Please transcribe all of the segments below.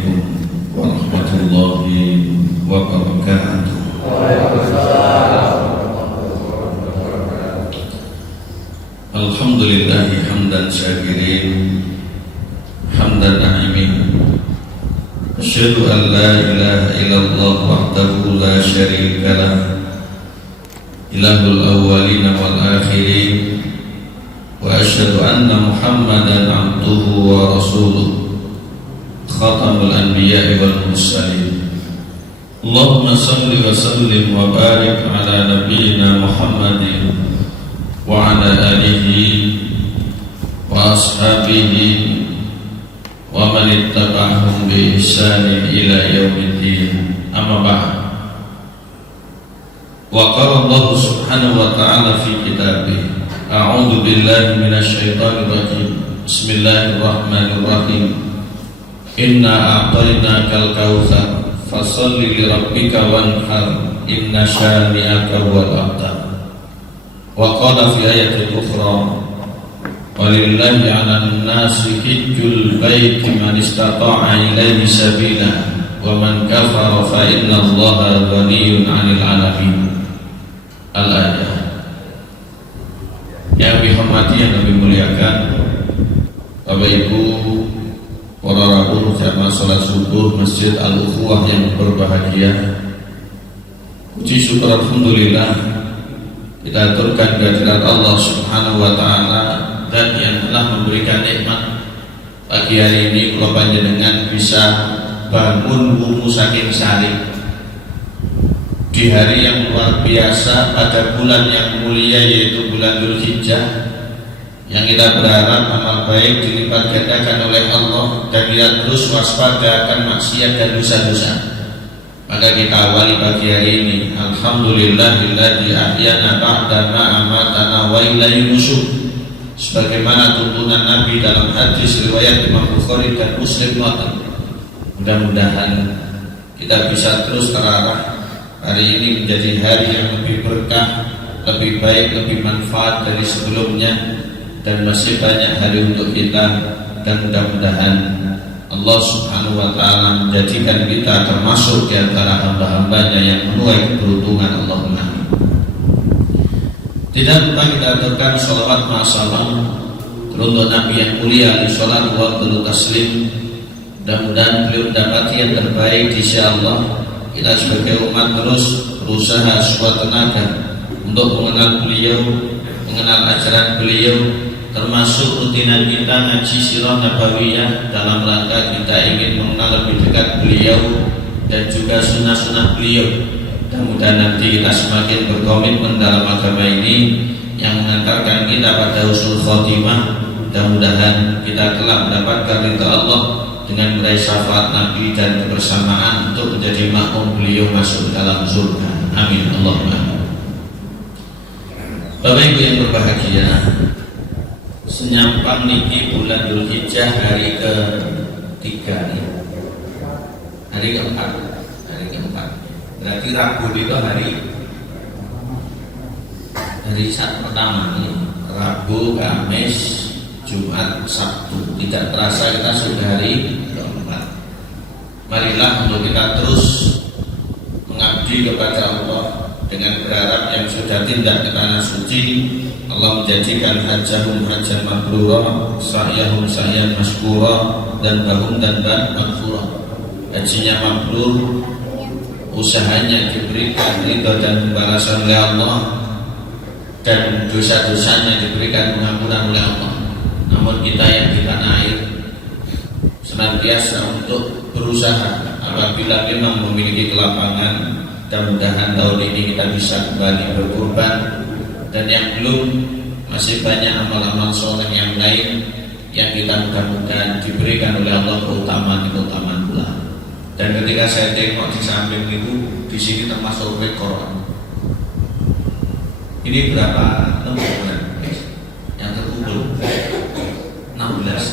Assalamualaikum warahmatullahi wabarakatuh. Alhamdulillahi hamdan syakirin hamdan na'imin. Asyhadu an la ilaha illallah wahdahu la syarika lah, ilahul awwalin wal akhirin, wa asyhadu anna Muhammadan abduhu wa rasuluh, khatamul anbiya'i wal mursalin. Allahumma salli wa sallim wa barik ala nabiyyina Muhammadin wa ala alihi wa ashabihi wa man ittaba'ahum bi ihsanin ila yaumiddin. Amma ba'd. Wa qala Allah subhanahu wa ta'ala fi kitabih, a'udzu billahi minasy syaithanir rajim. Bismillahirrahmanirrahim. Inna a'tainakal kautsar fasholli li rabbika wanhar inna syani'aka huwal abtar. Wa qala fi ayatin ukhra, walillahi 'alan nasi hijjul baiti man istata'a ilaihi sabila wa man kafara fa inna Allaha ghaniyyun 'anil 'alamin. Al-ayah. Yang dihormati, yang kami muliakan Bapak Ibu, para rawuh jamaah salat subuh Masjid Al-Ukhuwah yang berbahagia. Puji syukur alhamdulillah kita aturkan kehadirat Allah Subhanahu wa taala dan yang telah memberikan nikmat pagi hari ini kula panjenengan bisa bangun wudu saking sari di hari yang luar biasa pada bulan yang mulia yaitu bulan Dzulhijjah, yang kita berharap amal baik dilipat gandakan oleh Allah dan kita terus waspada akan maksiat dan dosa-dosa. Maka kita awali pagi hari ini, alhamdulillahilladzi ahyana ba'da ma amatana wa ilaihi nusyur, sebagaimana tuntunan Nabi dalam hadis riwayat Imam Bukhari dan Muslim. Mudah-mudahan kita bisa terus terarah hari ini menjadi hari yang lebih berkah, lebih baik, lebih manfaat dari sebelumnya, dan masih banyak hari untuk kita, dan mudah-mudahan Allah Subhanahu wa ta'ala menjadikan kita termasuk di antara hamba-hambanya yang menuai keberuntungan. Allahumma amin. Tidak lupa kita aturkan sholawat ma'asalam untuk Nabi yang mulia alaihi salatu wa taslim. Mudah-mudahan beliau mendapati yang terbaik insyaallah. Kita sebagai umat terus berusaha sekuat tenaga untuk mengenal beliau, mengenal ajaran beliau, termasuk rutinan kita ngaji sirah nabawiyah dalam rangka kita ingin mengenal lebih dekat beliau dan juga sunnah-sunnah beliau. Mudah-mudahan nanti kita semakin berkomitmen dalam agama ini yang mengantarkan kita pada husnul khotimah. Mudah-mudahan kita telah mendapatkan ridha Allah dengan meraih syafaat Nabi dan kebersamaan untuk menjadi makmum beliau masuk dalam surga. Amin Allahumma amin. Bapak Ibu yang berbahagia, senyampang niki bulan Dzulhijjah hari ke-3 nih. Hari keempat. Berarti Rabu itu hari saat pertama nih. Rabu, Kamis, Jumat, Sabtu. Tidak terasa kita sudah hari keempat. Marilah untuk kita terus mengabdi kepada Allah dengan berharap yang sudah tindak ke tanah suci Allah menjadikan hajjahum hajjan mabrura, sa'yahum sa'yan maskura, dan bahum dan maghfurah. Hajinya mabrur, usahanya diberikan ridha dan balasan oleh Allah, dan dosa-dosanya diberikan pengampunan oleh Allah. Namun kita yang di tanah air senantiasa untuk berusaha apabila memang memiliki kelapangan. Mudah-mudahan tahun ini kita bisa kembali berkurban, dan yang belum masih banyak amal-amal soleh yang lain yang kita mudah-mudahan diberikan oleh Allah keutamaan pula. Dan ketika saya tengok di samping itu, di sini termasuk rekor. Ini berapa lembaran yang terkumpul? 16.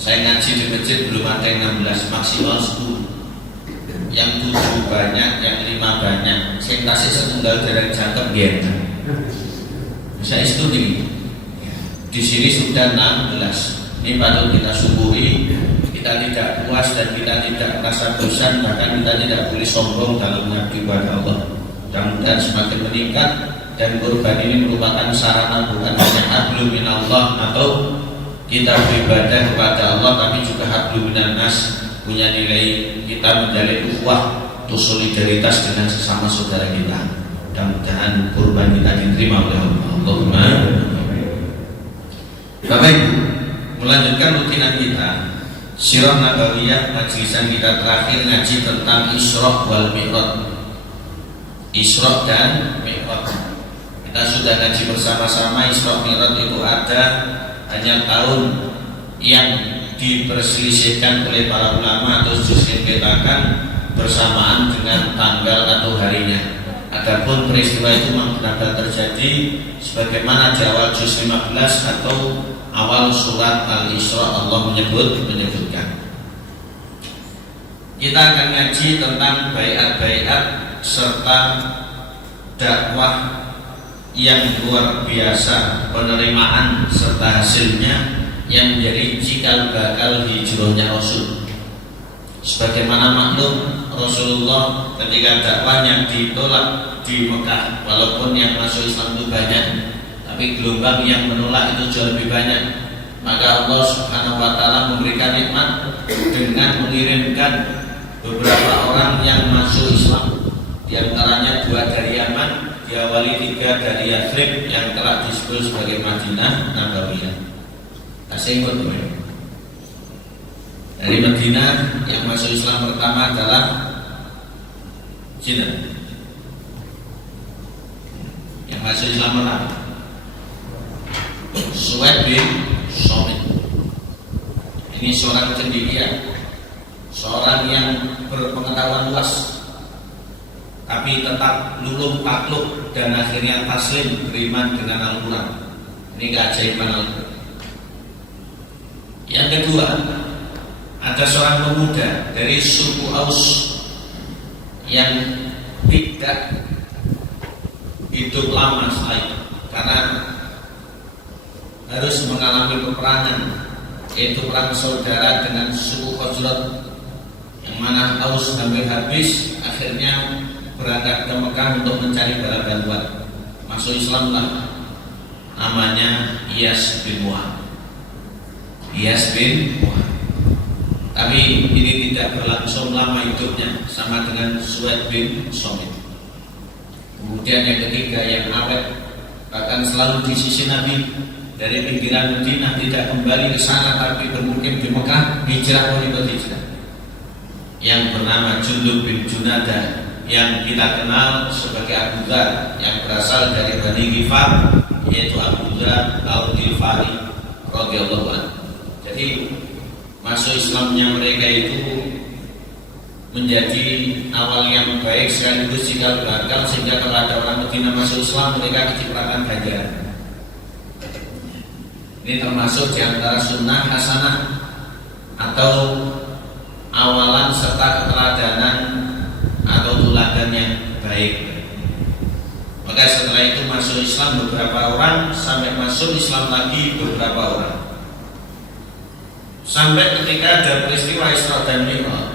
Saya ngaji di masjid belum ada yang 16, maksimal 10. Yang 7 banyak, yang 5 banyak. Saya kasih setunggal dari jangkep dia. Saya studi. Di sini sudah 16. Ini patut kita syukuri, kita kita tidak puas dan kita tidak merasa bosan, bahkan kita tidak boleh sombong dalam mengabdi kepada Allah. Mudah-mudahan semakin meningkat, dan kurban ini merupakan sarana bukan hanya hablum minallah atau kita beribadah kepada Allah, tapi juga hablum minannas, punya nilai kita menjalin ukhuwah atau solidaritas dengan sesama saudara kita. Mudah-mudahan kurban kita diterima oleh Allah. Allahumma. Bapak Ibu, melanjutkan rutinan kita Sirah Nabawiyah, majlisan kita terakhir ngaji tentang Isra wal Mi'raj. Isra dan Mi'raj. Kita sudah ngaji bersama-sama. Isra Mi'raj itu ada, hanya tahun yang diperselisihkan oleh para ulama atau disengketakan bersamaan dengan tanggal atau harinya. Adapun peristiwa itu memang benar terjadi sebagaimana di awal juz 15 atau awal surat Al-Isra Allah menyebutkan. Kita akan ngaji tentang baiat-baiat serta dakwah yang luar biasa, penerimaan serta hasilnya yang menjadi cikal bakal hijrahnya Rasul. Sebagaimana maklum, Rasulullah ketika dakwahnya ditolak di Mekah, walaupun yang masuk Islam itu banyak, tapi gelombang yang menolak itu jauh lebih banyak. Maka Allah Subhanahu wa Ta'ala memberikan nikmat dengan mengirimkan beberapa orang yang masuk Islam, di antaranya 2 dari Yaman, diawali 3 dari Yathrib yang telah disebut sebagai Madinah Nabawiyah. Kasih ikut teman. Dari Madinah yang masuk Islam pertama adalah Cina. Yang masuk Islam pertama Suhaib bin Somit. Ini seorang cendekia, seorang yang berpengetahuan luas, tapi tetap luluh takluk dan akhirnya taslim beriman dengan Al-Quran. Ini keajaiban Al-Quran. Yang kedua, ada seorang pemuda dari suku Aus yang tidak hidup lama setelah itu, karena harus mengalami peperangan, yaitu perang saudara dengan suku Khazraj, yang mana Aus hampir habis. Akhirnya berangkat ke Mekah untuk mencari bala bantuan. Masuk Islam lah, namanya Iyas bin Mu'ad. Iyas bin Mu'ad. Tapi ini tidak berlangsung lama hidupnya, sama dengan Suhaib bin Somit. Kemudian yang ketiga yang awet, bahkan selalu di sisi Nabi, dari pinggiran Madinah, tidak kembali ke sana tapi bermukim di Mekah, hijrah pun hijrah, yang bernama Jundub bin Junadah, yang kita kenal sebagai Abu Dzar, yang berasal dari Bani Ghifar, yaitu Abu Dzar Al-Ghifari radhiyallahu anhu. Jadi masuk Islamnya mereka itu menjadi awal yang baik sekaligus cikal bakal, sehingga kalau ada orang Madinah masuk Islam mereka kecipratan ganjaran. Ini termasuk diantara sunnah hasanah atau awalan serta keteladanan atau tuladan yang baik. Maka setelah itu masuk Islam beberapa orang, sampai masuk Islam lagi beberapa orang, sampai ketika ada peristiwa Isra dan Mi'raj.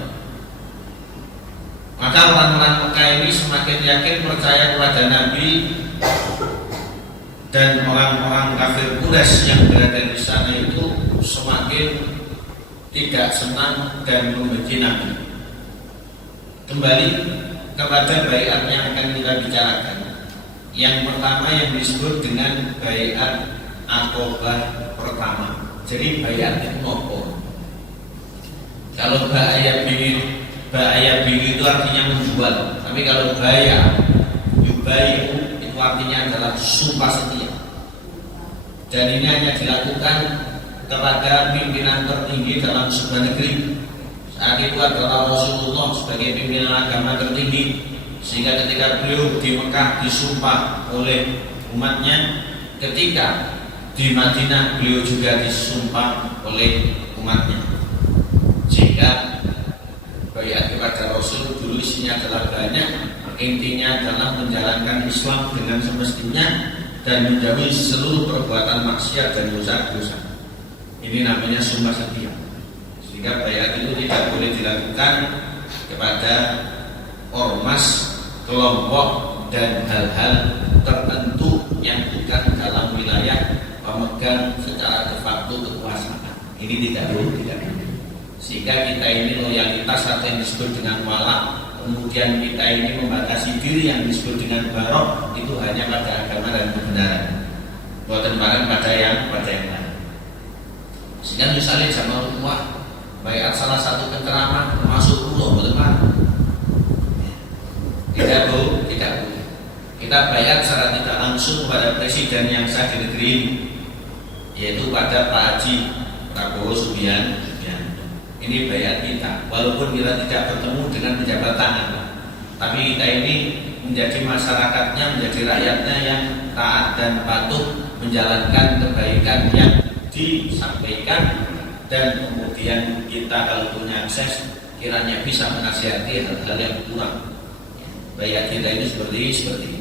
Maka orang-orang Mekah ini semakin yakin percaya kepada Nabi, dan orang-orang kafir Quraisy yang berada di sana itu semakin tidak senang dan membenci Nabi. Kembali kepada baiat yang akan kita bicarakan. Yang pertama yang disebut dengan baiat Aqabah pertama. Jadi baiat itu apa? Kalau baiat bingit itu artinya menjual. Tapi kalau baiat yubayu itu artinya adalah sumpah setia. Dan ini hanya dilakukan kepada pimpinan tertinggi dalam sebuah negeri. Saat itu adalah Rasulullah sebagai pimpinan agama tertinggi, sehingga ketika beliau di Mekah disumpah oleh umatnya, ketika di Madinah beliau juga disumpah oleh umatnya. Sehingga baiat kepada Rasul dulu isinya adalah banyak, intinya adalah menjalankan Islam dengan semestinya dan menjauhi seluruh perbuatan maksiat dan dosa-dosa. Ini namanya sumpah setia. Sehingga baiat tidak boleh dilakukan kepada ormas, kelompok dan hal-hal tertentu yang bukan dalam wilayah pemegang secara de facto kekuasaan. Ini tidak boleh, sehingga kita ini loyalitas atau yang disebut dengan wala, kemudian kita ini membatasi diri yang disebut dengan barok, itu hanya pada agama dan kebenaran, bukan pada yang lain. Sehingga misalnya zaman rumah bayat salah satu penceramah termasuk pulau, betul. Tidak boleh. Kita bayat secara tidak langsung kepada presiden yang sah di negeri ini, yaitu pada Pak Haji Prabowo Subianto. Ini bayat kita, walaupun kita tidak bertemu dengan pejabat tangan, tapi kita ini menjadi masyarakatnya, menjadi rakyatnya yang taat dan patuh menjalankan kebaikan yang disampaikan, dan kemudian kita kalau punya akses kiranya bisa menasihati hal-hal yang kurang. Bayat kita ini seperti ini.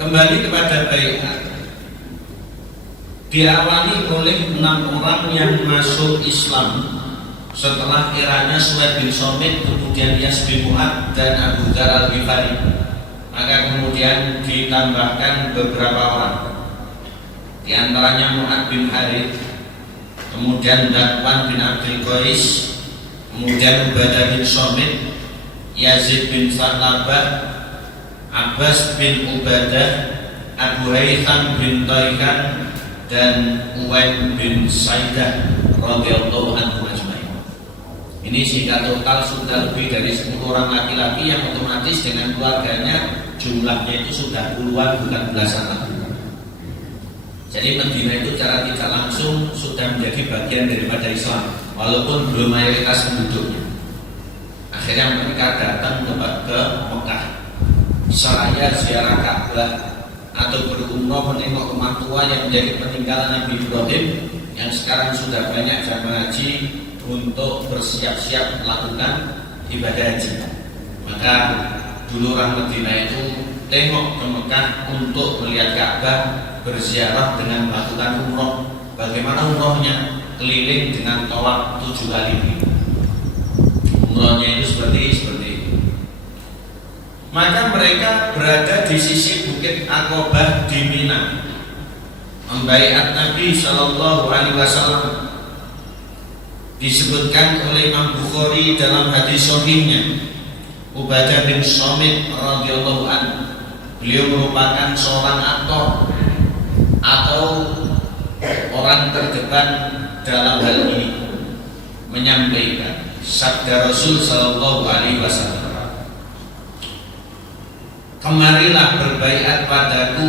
Kembali kepada bayat, diawali oleh 6 orang yang masuk Islam setelah eranya Suhaib bin Somit, kemudian Iyas bin Mu'ad dan Abu Dzar Al-Ghifari. Maka kemudian ditambahkan beberapa orang, di antaranya Mu'ad bin Harith, kemudian Dakwan bin Abdul Qais, kemudian Ubadah bin Somit, Yazid bin Sa'labah, Abbas bin Ubadah, Abu Haytham bin Taikan, dan Uwaid bin Saidah radhiyallahu anhu ajmain. Ini sehingga total sudah lebih dari 10 orang laki-laki yang otomatis dengan keluarganya jumlahnya itu sudah puluhan bukan belasan lagi. Jadi Madinah itu cara tidak langsung sudah menjadi bagian daripada Islam, walaupun belum mayoritas penduduknya. Akhirnya mereka datang ke Mekah, seraya ziarah Ka'bah atau berumrah menengok rumah tua yang menjadi peninggalan Nabi Ibrahim, yang sekarang sudah banyak jamaah haji untuk bersiap-siap melakukan ibadah haji. Maka dulu orang Madinah itu tengok ke Mekah untuk melihat Ka'bah, berziarah dengan melakukan umroh. Bagaimana umrohnya? Keliling dengan tawaf 7 kali. Umrohnya itu seperti itu. Maka mereka berada di sisi Bukit Aqobah di Mina, membaiat Nabi Shallallahu Alaihi Wasallam. Disebutkan oleh Imam Bukhari dalam hadis sahihnya, Ubadah bin Somit radhiyallahu anhu, beliau merupakan seorang aktor atau orang terdepan dalam hal ini, menyampaikan sabda Rasul Shallallahu Alaihi Wasallam, kemarilah berbaiat padaku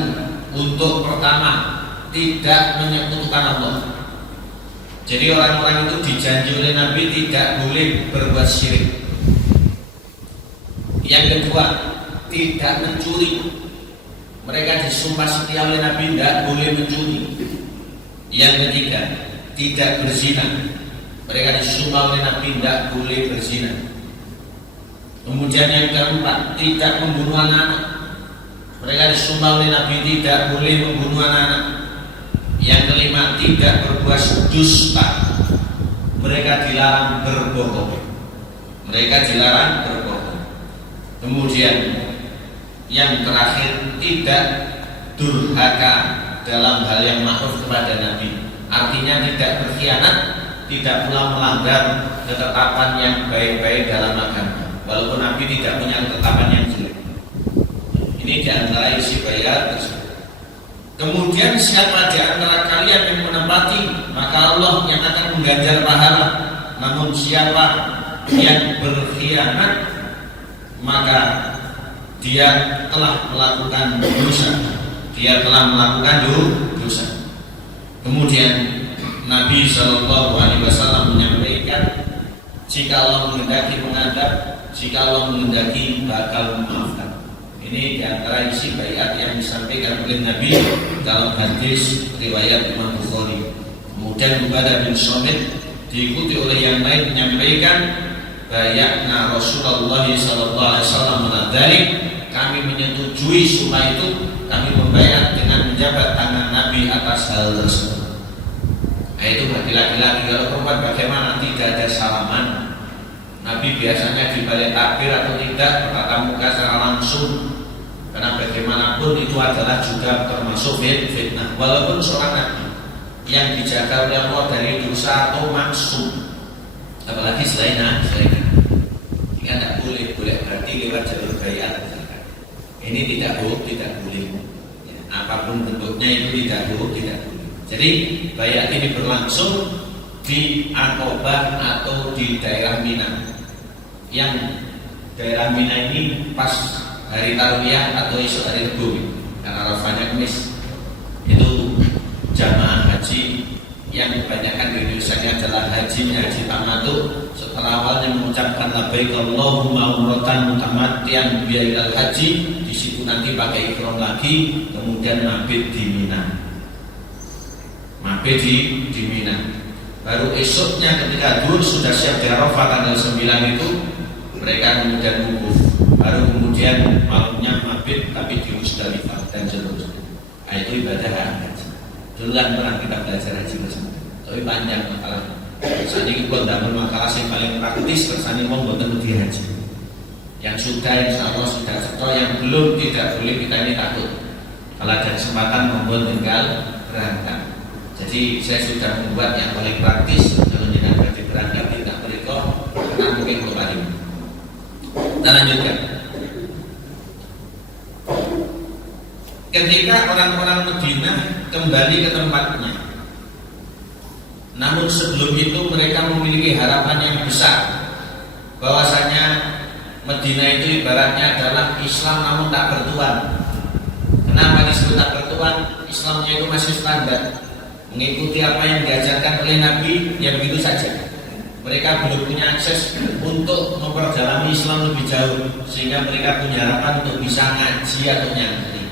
untuk pertama tidak menyekutukan Allah. Jadi orang-orang itu dijanji oleh Nabi tidak boleh berbuat syirik. Yang kedua, tidak mencuri. Mereka disumpah setia oleh Nabi tidak boleh mencuri. Yang ketiga, tidak berzina. Mereka disumpah oleh Nabi tidak boleh berzina. Kemudian yang keempat, tidak membunuh anak-anak. Mereka disumpah oleh Nabi tidak boleh membunuh anak-anak. Yang kelima, tidak berbuat dusta. Mereka dilarang berbohong. Kemudian yang terakhir, tidak durhaka dalam hal yang ma'ruf kepada Nabi. Artinya tidak berkhianat, tidak pula melanggar ketetapan yang baik-baik dalam agama, walaupun Nabi tidak punya ketetapan yang jelek. Ini diantara isi bayat tersebut. Kemudian siapa di antara kalian yang menempati, maka Allah yang akan mengganjar pahala. Namun siapa yang berkhianat, maka dia telah melakukan dosa. Kemudian Nabi Shallallahu Alaihi Wasallam menyampaikan, jika Allah menghendaki mengadab, jika Allah menghendaki bakal memaafkan. Ini diantara isi bayat yang disampaikan oleh Nabi dalam hadis riwayat Imam Bukhari. Kemudian Ubadah bin Somit diikuti oleh yang lain menyampaikan, bayatna Rasulullah Sallallahu Alaihi Wasallam menadari, kami menyetujui sumpah itu, kami membayar dengan menjabat tangan Nabi atas hal tersebut. Nah, itu bagi laki-laki. Kalau perempuan bagaimana? Tidak ada salaman. Nabi biasanya di balik takbir atau tidak bertatap muka secara langsung, karena bagaimanapun itu adalah juga termasuk fitnah. Walaupun seorang Nabi yang dijaga oleh Allah dari dosa atau maksum, apalagi selain ini tidak boleh berarti lewat jalur bayat. Ini tidak boleh. Ya, apapun bentuknya itu tidak boleh. Jadi bayat ini berlangsung di Aqabah atau di daerah Mina. Yang daerah Mina ini pas hari Tarwiyah atau esok hari Rebo, karena Arafahnya Kamis. Itu jamaah haji yang kebanyakan di Indonesia ini adalah haji tamattu. Setelah awalnya mengucapkan labbaik Allahumma umratan mutamattian bi ilal haji, di situ nanti pakai ihram lagi, kemudian mabit di Mina. Mabit di Mina. Baru esoknya ketika Dhuhr sudah siap di Arafah tanggal 9 itu, mereka kemudian wukuf. Baru kemudian malamnya mabit tapi di Musdalifah dan seterusnya. Itu ibadah haji. Duluan pernah kita belajar haji bersama. Tapi panjang makalahnya. Saat ini kalau tidak makalah yang paling praktis, kersani mau buatan uji haji. Yang sudah insya Allah sudah setor, yang belum tidak boleh kita ini takut. Kalau ada kesempatan membuat tinggal berangkat. Jadi saya sudah membuat yang paling praktis. Kalau tidak berarti berangkat tidak berikut, karena mungkin kembali. Kita lanjutkan. Ketika orang-orang Madinah kembali ke tempatnya, namun sebelum itu mereka memiliki harapan yang besar bahwasanya Madinah itu ibaratnya adalah Islam namun tak bertuan. Kenapa disebut tak bertuan? Islamnya itu masih standar, mengikuti apa yang diajarkan oleh Nabi, yang begitu saja. Mereka belum punya akses untuk memperdalam Islam lebih jauh, sehingga mereka punya harapan untuk bisa ngaji atau nyantri.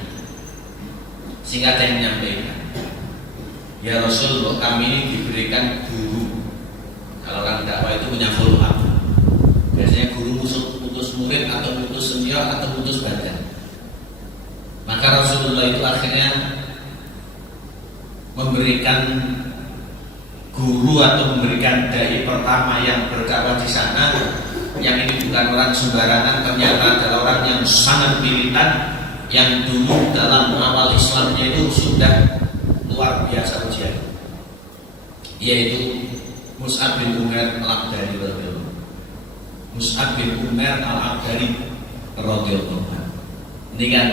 Sehingga ada yang menyampaikan, ya Rasul, kok kami ini diberikan guru. Kalau orang dakwah itu punya follow up. Biasanya guru putus murid atau putus senior atau putus badan. Maka Rasulullah itu akhirnya memberikan guru atau memberikan dai pertama yang berdakwah di sana, yang ini bukan orang sembarangan, ternyata adalah orang yang sangat militan, yang dulu dalam awal Islamnya itu sudah luar biasa ujian, yaitu Mus'ab bin Umair al-Abdari radhiyallahu. Mus'ab bin Umair al-Abdari radhiyallahu. Ini kan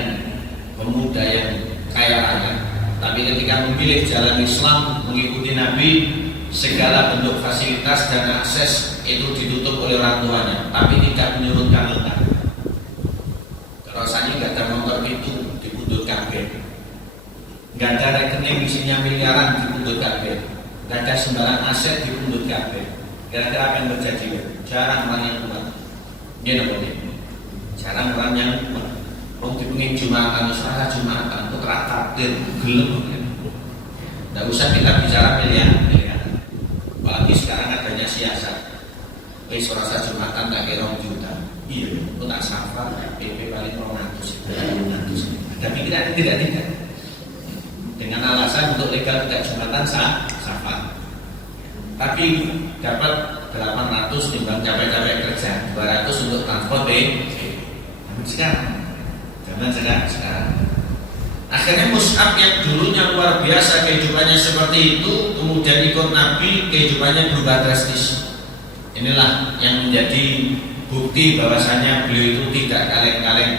pemuda yang kaya raya, tapi ketika memilih jalan Islam, mengikuti Nabi, segala bentuk fasilitas dan akses itu ditutup oleh orang tuanya, tapi tidak menyurutkan letak. Rasanya nggak ada motor itu dipundut kabel, nggak ada rekening isinya miliaran dipundut kabel, nggak ada sembarang aset dipundut kabel. Kira-kira apa yang terjadi? Jarang orang yang kuat. Ini namanya jarang orang yang kuat. Kalau dipengin Jumatan, usaha Jumatan, itu traktir, gelem. Nggak usah kita bicara miliar. Apalagi sekarang adanya siasat. Rasa Jumatan tak kira 2 juta. Iya, itu tak safar, PP paling 200. Ada pikiran tidak. Dengan alasan untuk legal tidak Jumatan safar. Tapi dapat 800 timbang capek-capek kerja, 200 untuk transport Namun sekarang akhirnya Mus'ab yang dulunya luar biasa kehidupannya seperti itu, kemudian ikut Nabi, kehidupannya berubah drastis. Inilah yang menjadi bukti bahwasanya beliau itu tidak kaleng-kaleng.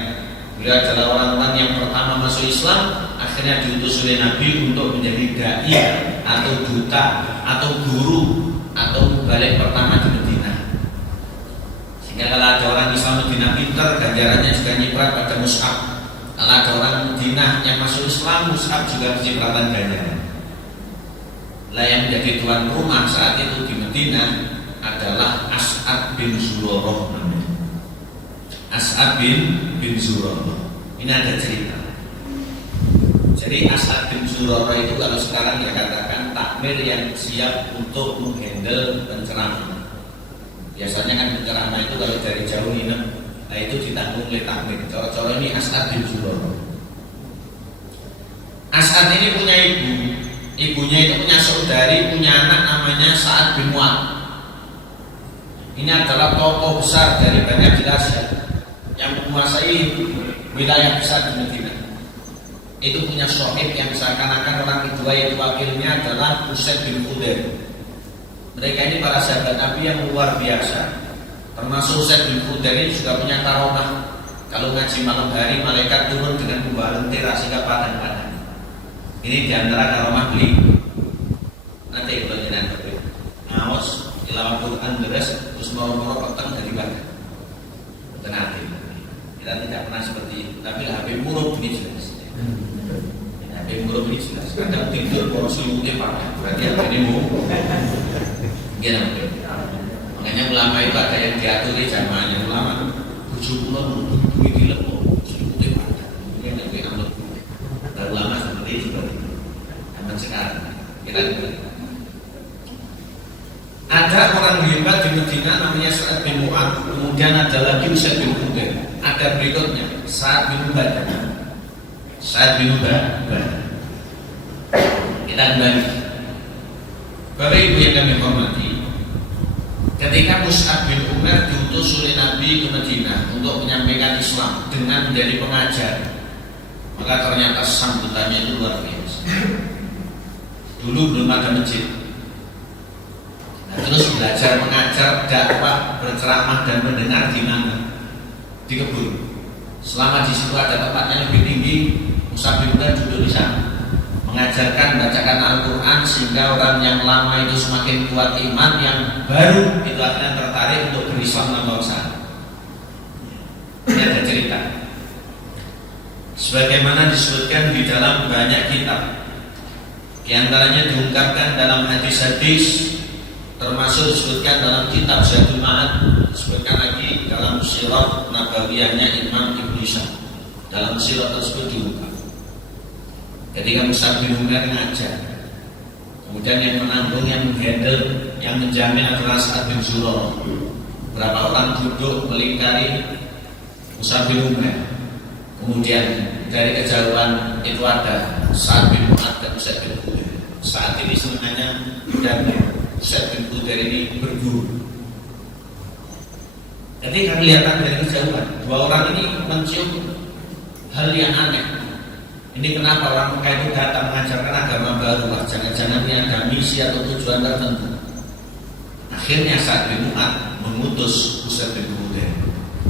Beliau adalah orang-orang yang pertama masuk Islam, akhirnya diutus oleh Nabi untuk menjadi dai atau duta atau guru atau mubalik pertama di Madinah. Sehingga kalau ada orang Islam Madinah pintar, ganjarannya juga nyiprat pada Mus'ab. Kalau ada orang Madinah yang masuk Islam, Mus'ab juga kecipratan ganjaran. Lah yang menjadi tuan rumah saat itu di Madinah adalah As'ad bin Zurarah namanya. As'ad bin Zurarah. Ini ada cerita. Jadi As'ad bin Zurarah itu kalau sekarang dia katakan takmir yang siap untuk menghandle penceramah. Biasanya kan penceramah itu kalau dari jauh nginep, nah itu ditanggung oleh takmir. Coro-coro ini As'ad bin Zurarah. As'ad ini punya ibu. Ibunya itu punya saudari, punya anak namanya Sa'ad bin Mu'adz. Ini adalah tokoh besar dari Bani Abbasiyah yang menguasai wilayah besar di Madinah. Itu punya sohib yang seakan-akan orang kedua yaitu wakilnya adalah Usaid bin Khudair. Mereka ini para sahabat Nabi yang luar biasa. Termasuk Usaid bin Khudair ini juga punya karomah. Kalau ngaji malam hari malaikat turun dengan membawa lentera sehingga padang-padang. Ini diantara karomah beliau. Nanti kalau jenengan betul, ngawas tilawah Quran beres terus moro-moro peteng dari badan. Nanti kita tidak pernah seperti itu. Tapi HP muruk ini jelas. HP muruk ini jelas. Kadang tidur kalau selimutnya pakai. Berarti HP ini muruk. Gimana? Makanya ulama itu ada yang diatur di zamannya ulama. 70 duit dilepok selimutnya pakai. Ini yang lebih amat. Dan ulama seperti itu. Zaman sekarang kita lihat. Ada orang hebat di Madinah namanya Sa'ad bin Mu'adz, kemudian ada lagi Usaid bin Khudair. Ada berikutnya Sa'ad bin Ubadah. Sa'ad bin Ubadah. Kita kembali. Bapak Ibu yang kami hormati, ketika Mus'ab bin Umair diutus oleh Nabi ke Madinah untuk menyampaikan Islam dengan menjadi pengajar, maka ternyata sambutannya itu luar biasa. Dulu belum ada masjid. Terus belajar mengajar, dakwah, berceramah dan mendengar di mana? Di kebun. Selama di situ ada tempatnya lebih tinggi, Mus'ab bin Umair duduk di sana, mengajarkan, bacakan Al-Quran sehingga orang yang lama itu semakin kuat iman, yang baru itu akhirnya tertarik untuk berislam dan sana. Ini ada cerita. Sebagaimana disebutkan di dalam banyak kitab, di antaranya diungkapkan dalam hadis-hadis, termasuk disebutkan dalam kitab Zadul Ma'ad, disebutkan lagi dalam Sirat Nabawiyahnya Imam Ibnu Hisham. Dalam sirat tersebut diungkap ketika Mus'ab bin Umair ngajar, kemudian yang menanggung, yang menghandle, yang menjamin adalah Sa'ad bin Zurarah. Berapa orang duduk melingkari Mus'ab bin Umair, kemudian dari kejauhan itu ada Sa'ad bin Mu'adz dan Usaid bin Khudair. Saat ini sebenarnya dan Usaid bin Khudair ini berguru. Ketika kelihatan dari kejauhan, dua orang ini mencium hal yang aneh. Ini kenapa orang Mekah itu datang mengajarkan agama baru? Jangan-jangan ini ada misi atau tujuan tertentu. Akhirnya Sa'ad bin Mu'adz mengutus Usaid bin Khudair.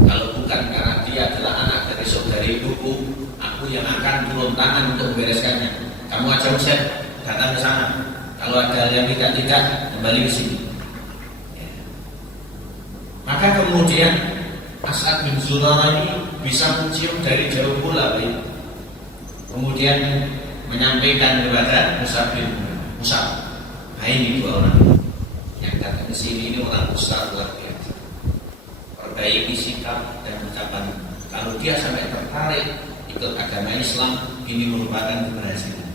Kalau bukan karena dia adalah anak dari saudara ibuku, aku yang akan turun tangan untuk membereskannya. Kamu aja Usaid datang ke sana. Kalau ada yang tidak kembali ke sini. Maka kemudian As'ad bin Zurarah ini bisa mencium dari jauh pula, kemudian menyampaikan kepada Mus'ab bin Mus'ab, nah ini dua orang yang datang ke sini, ini orang besar luar biasa. Perbaiki sikap dan ucapan. Kalau dia sampai tertarik ikut agama Islam, ini merupakan keberhasilan.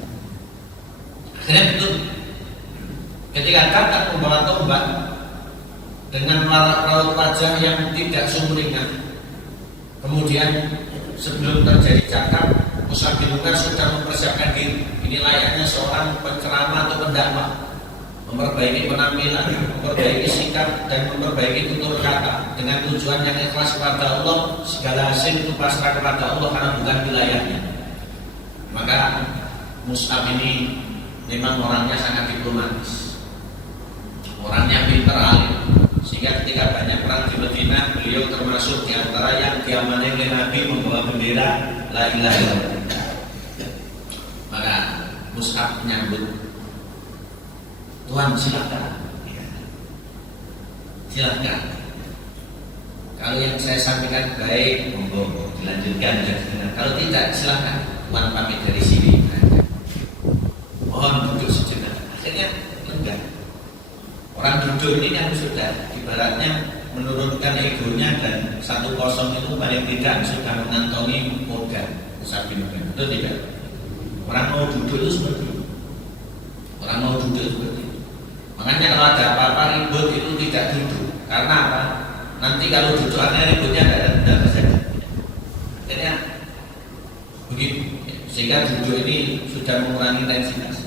Akhirnya betul. Ketika datang membawa tombak dengan raut wajah yang tidak sumringah, kemudian sebelum terjadi cakap, Mus'ab bin Umair sudah mempersiapkan diri. Ini layaknya seorang penceramah atau pendakwah, memperbaiki penampilan, memperbaiki sikap dan memperbaiki tutur kata dengan tujuan yang ikhlas kepada Allah. Segala hasil itu pasrah kepada Allah karena bukan wilayahnya. Maka Mus'ab ini memang orangnya sangat diplomatis. Orangnya pintar alim, sehingga ketika banyak perang di Madinah, beliau termasuk di antara yang diamani oleh Nabi membawa bendera La ilaha illallah. Maka Mus'ab menyambut, Tuhan silakan, silakan. Kalau yang saya sampaikan baik, monggo dilanjutkan. Kalau tidak, silakan. Tuhan pamit dari sini. Mohon duduk sejenak. Akhirnya lega. Orang duduk ini kan sudah ibaratnya menurunkan egonya, dan 1-0 itu paling tidak sudah mengantongi modal. Mus'ab bin Umair. Betul tidak? Orang mau duduk itu seperti itu. Orang mau duduk seperti itu. Makanya kalau ada apa-apa ribut itu tidak duduk. Karena apa? Nanti kalau duduk akhirnya ributnya tidak terjadi. Akhirnya begitu. Sehingga duduk ini sudah mengurangi intensitas.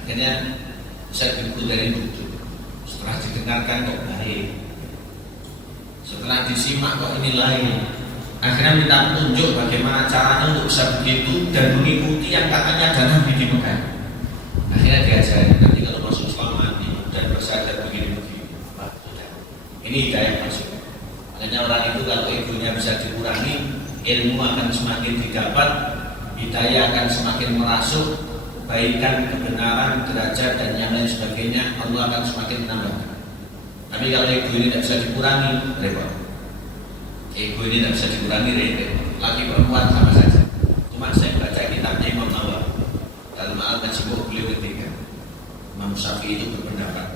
Akhirnya Usaid bin Khudair duduk. Setelah didengarkan kok baik, Setelah disimak kok ini lain, akhirnya minta petunjuk bagaimana caranya untuk bisa begitu dan mengikuti yang katanya ada Nabi di Mekah. Akhirnya diajari, nanti kalau masuk Islam nanti dan bersadar begini-begini. Ini hidayah masuk. Makanya orang itu kalau egonya bisa dikurangi, ilmu akan semakin didapat, hidayah akan semakin merasuk, kebaikan, kebenaran, derajat dan yang lain sebagainya Allah akan semakin menambahkan. Tapi kalau ego ini tidak bisa dikurangi, repot. Ego ini tidak bisa dikurangi, repot. Laki perempuan sama saja. Cuma saya baca kitabnya Imam Nawawi dalam Al-Majmu' beliau ketika Imam Syafi'i itu berpendapat,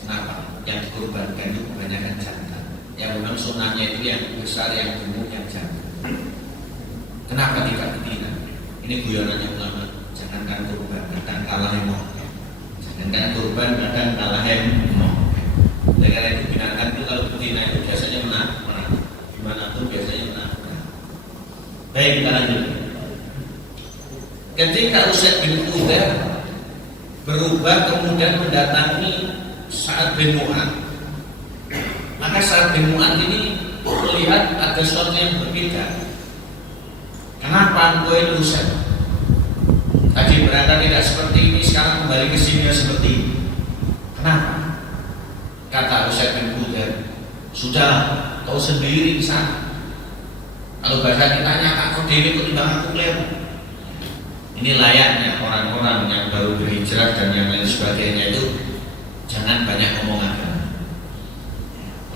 kenapa yang dikorbankan itu kebanyakan jantan? Yang memang sunnahnya itu yang besar, yang gemuk, yang jantan. Kenapa tidak betina? Ini guyonannya ulama. Jangankan kurban, kadang kalah emoh. Jangankan kurban, kadang kalah emoh. Karena itu binatang itu kalau betina itu biasanya menang. Gimana pun biasanya menang. Baik, kita lanjut. Ketika Usaid bin Khudair berubah kemudian mendatangi Sa'ad bin Mu'adz, maka Sa'ad bin Mu'adz ini melihat ada sesuatu yang berbeda. Kenapa engkau itu Usaid? Tadi berada tidak seperti ini, sekarang kembali ke sini seperti ini. Kenapa? Kata Usaid bin Khudair, sudah kau sendiri di sana. Kalau bahasa kitanya kau dewi ketimbang aku kelihatan. Ini layaknya orang-orang yang baru berhijrah dan yang lain sebagainya itu jangan banyak ngomong agama.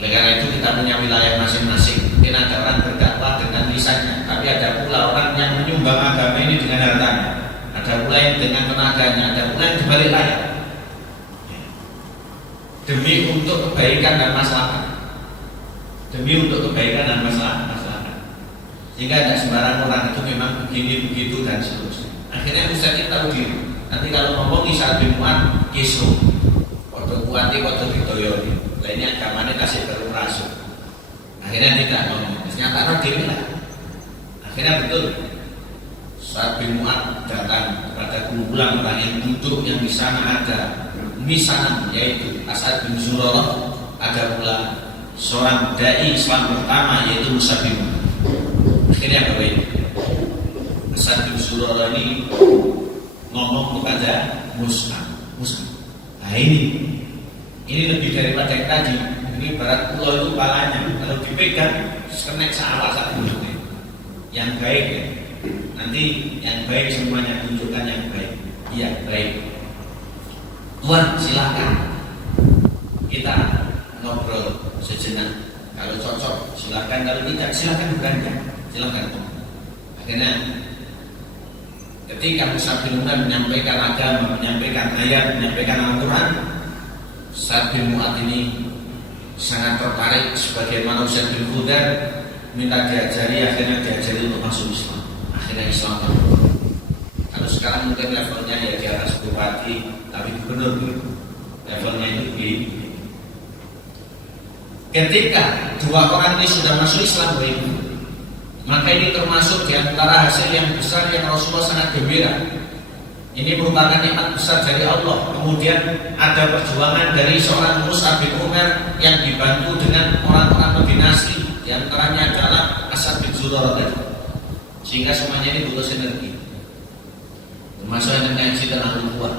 Oleh karena itu kita punya wilayah masing-masing. Mungkin ada orang berdakwah dengan lisannya, tapi ada pula orang yang menyumbang agama ini dengan hartanya. Ada pula yang dengan tenaganya, ada pula yang dibalik layar. Demi untuk kebaikan dan maslahat. Demi untuk kebaikan dan maslahat. Sehingga tidak sembarang orang itu memang begini, begitu dan seterusnya. Akhirnya Ustaz tahu diri. Nanti kalau ngomong Sa'ad bin Mu'adz kisru, waktu kuati, waktu ditoyoni. Lainnya agamanya kasih berurasuk. Akhirnya tidak ngomong. Ternyata tahu diri lah. Akhirnya betul. Sa'ad bin Mu'adz datang kepada kumpulan orang yang duduk yang di sana ada misanan, yaitu As'ad bin Zurarah, ada pula seorang dai Islam pertama yaitu Musa bin Mu'adz. Akhirnya apa ini? As'ad bin Zurarah ini ngomong kepada Musa. Nah ini lebih daripada yang tadi. Ini barat pulau itu palanya. Kalau dipegang, kena salah satu bentuknya. Yang baik ya. Nanti yang baik semuanya tunjukkan yang baik. Iya baik. Tuan silakan kita ngobrol sejenak. Kalau cocok silakan, kalau tidak silakan beranjak. Silakan. Akhirnya ketika Musa bin Mu'adz menyampaikan agama, menyampaikan ayat, menyampaikan Al-Quran, Sa'ad bin Mu'adz ini sangat tertarik sebagaimana Usaid bin Khudair minta diajari, akhirnya diajari untuk masuk Islam. Akhirnya Islam. Kalau sekarang mungkin levelnya ya di atas bupati, tapi gubernur levelnya itu B. Ketika dua orang ini sudah masuk Islam, maka ini termasuk di antara hasil yang besar yang Rasulullah sangat gembira. Ini merupakan nikmat besar dari Allah. Kemudian ada perjuangan dari seorang Mus'ab bin Umair yang dibantu dengan orang-orang Madinah asli, di antaranya adalah As'ad bin Zurarah. Sehingga semuanya ini butuh sinergi. Termasuk yang ngaji terlalu kuat.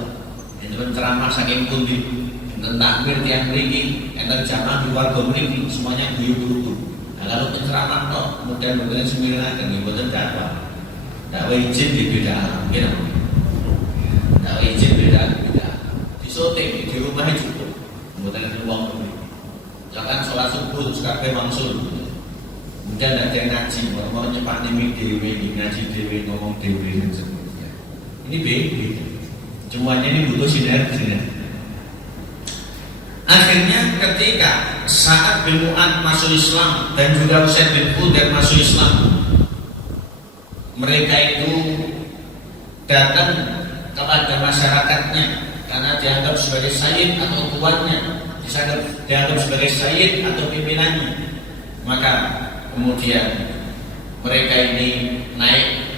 Yang ceramah saking pundi, yang takmir tiang mriki, yang jamaah di warga mriki, semuanya guyub-guyub. Nah, kalau penceramah kok kemudian sembilan dan dibuatkan dakwah. Dakwah izin di beda, gitu. Dakwah izin beda. Di syuting di rumah cukup. Kemudian uang dulu. Jangan sholat subuh terus kabeh mangsul. Kemudian ada yang ngaji, mau nyepak nimi dewi, ngaji dewi, ngomong dewi dan sebagainya. Ini beda. Semuanya ini butuh sinergi. Akhirnya ketika Sa'ad bin Mu'adz masuk Islam dan juga Usaid bin Khudair masuk Islam, mereka itu datang kepada masyarakatnya karena dianggap sebagai sayyid atau tuannya, dianggap sebagai sayyid atau pimpinannya. Maka kemudian mereka ini naik